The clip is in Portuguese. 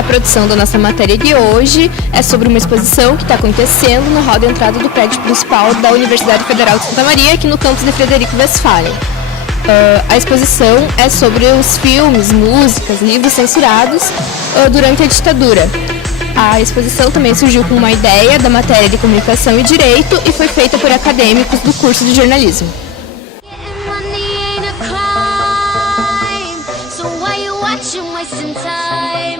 A produção da nossa matéria de hoje é sobre uma exposição que está acontecendo no hall de entrada do prédio principal da Universidade Federal de Santa Maria, aqui no campus de Frederico Westphalen. A exposição é sobre os filmes, músicas, livros censurados durante a ditadura. A exposição também surgiu com uma ideia da matéria de Comunicação e Direito e foi feita por acadêmicos do curso de jornalismo. So why you watching, wasting time?